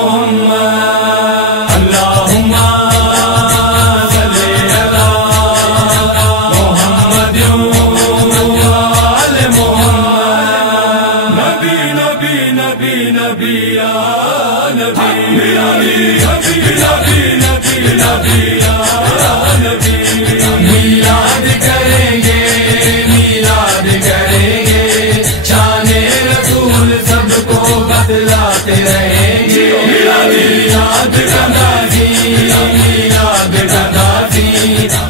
मोहम्मद अल्लाहुम्मा सल्ली अला मुहम्मदिन व आले मुहम्मद। नबी नबी नबी नबी या नबी नबी नबी नबी नबी या नबी। मीलाद करेंगे मीलाद करेंगे शाने रसूल सबको बतलाते रहेंगे। मीलाद का गाजी मीलाद का गाजी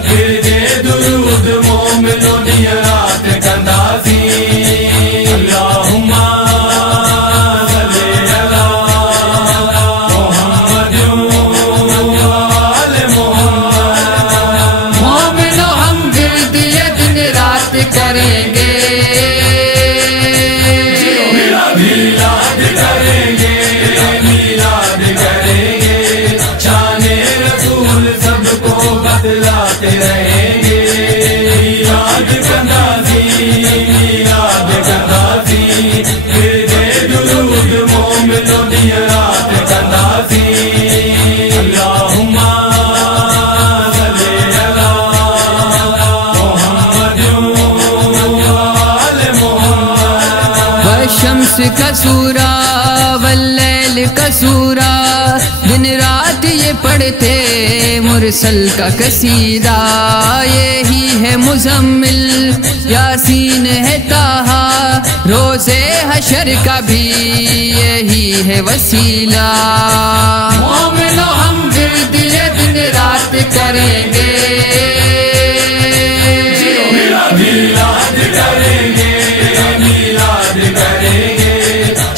फिर दे दुरूद मोमिनो नियरात का दासी। अल्लाहुम्मा सल्ली अला मुहम्मदिन व आले मुहम्मद। मोमिनो हम विर्द ये दिन रात करेंगे। मीलाद करेंगे मीलाद करेंगे शाने रसूल सबको बतलाते रहेंगे। मीलाद कंदासी मीलाद कंदासी फिर दे दुरूद मोमिनो नियरात कंदासी। अल्लाहुम्मा सल्ली अला मुहम्मदिन व आले मुहम्मद। शम्स कसूरा वल्लैल कसूरा दिन रात ये पढ़ते मुरसल का कसीदा। यही है मुजम्मिल यासीन है ताहा रोज़े हशर का भी यही है वसीला। मोमिनो हम विर्द ये दिन रात करेंगे। मीलाद करेंगे मीलाद करेंगे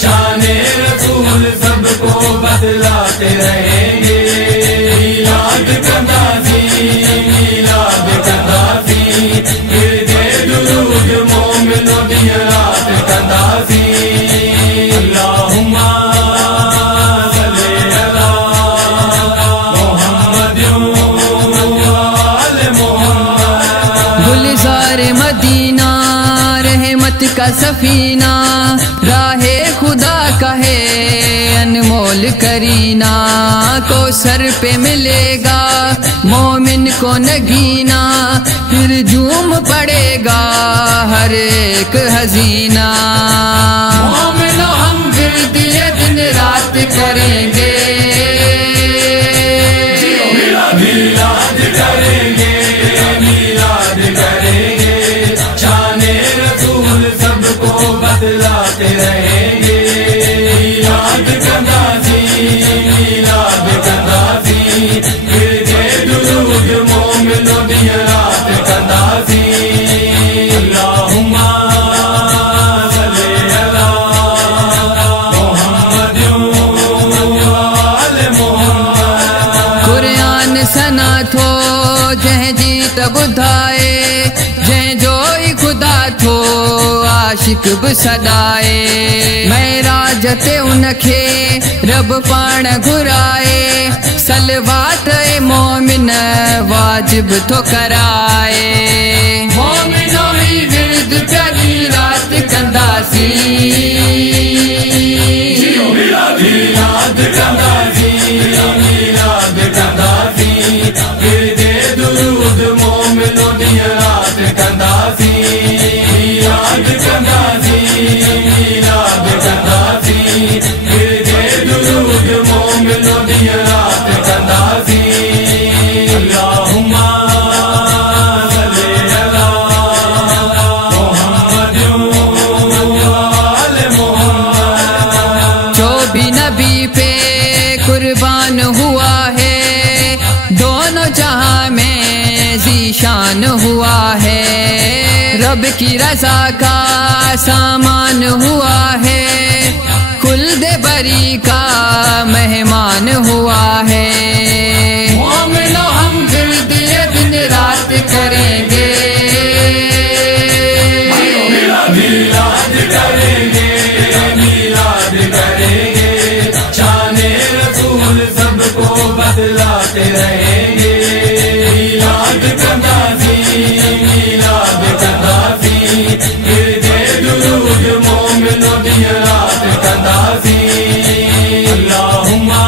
शाने रसूल सबको बतलाते रहेंगे। मीलाद कंदासी मीलाद कंदासी फिर दे दुरूद मोमिनो नियरात कंदासी। अल्लाहुम्मा सल्ली अला मुहम्मदिन व आले मुहम्मद। गुलजार मदीना रहमत का सफीना राहे खुदा का है अनमोल करीना। को सर पे मिलेगा मोमिन को नगीना फिर झूम पड़ेगा हर एक हसीना। मोमिनो हम विर्द ये दिन रात करेंगे। मीलाद करेंगे मीलाद करेंगे शाने रसूल सबको बतलाते रहेंगे। मीलाद कंदासी मीलाद कंदासी फिर दे दुरूद मोमिनो नियरात कंदासी। अल्लाहुम्मा सल्ली अला मुहम्मदिन व आले मुहम्मद। कुरान सना थो जह जीत बुधाए जह जोई खुदा थो आशिक बि सदाए। महराजते उनखे रब पाण घुराए सलवात ए मोमिन वाजिब थो कराए। मोमिनो ही विर्द प्यारी रात कंदासी। मीलाद कंदासी मीलाद कंदासी फिर दे दुरूद मोमिनो नियरात कंदासी। मीलाद कंदासी मीलाद कंदासी फिर दे दुरूद मोमिनो नियरात कंदासी। अल्लाहुम्मा सल्ली अला मुहम्मदिन व आले मुहम्मद। जो भी नबी पे कुर्बान हुआ है दोनों जहां में ज़ीशान हुआ है। रब की रज़ा का सामान हुआ है खुल्द बरी का मेहमान हुआ है। मोमिनो हम विर्द ये दिन रात करेंगे। मीलाद करेंगे मीलाद करेंगे शाने रसूल सबको बतलाते रहेंगे। मीलाद कंदासी मीलाद कंदासी फिर दे दुरूद मोमिनो नियरात कंदासी। अल्लाहुम्मा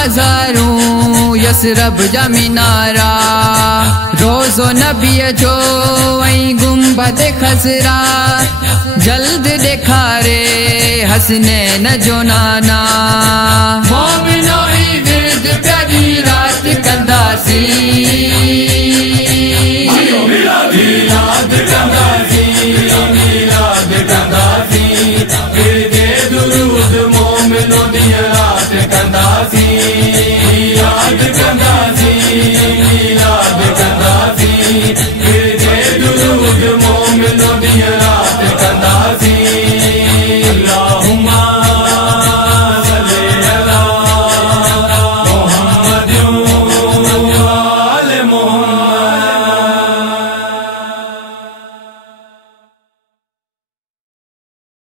मज़ारूं यसरब जा मीनारा रोज़ो नबी जो ऐं गुंबद खसरा जल्द ॾेखारे हसनैन जो नाना मोमिनो ई विर्द प्यारी रात कंदासीं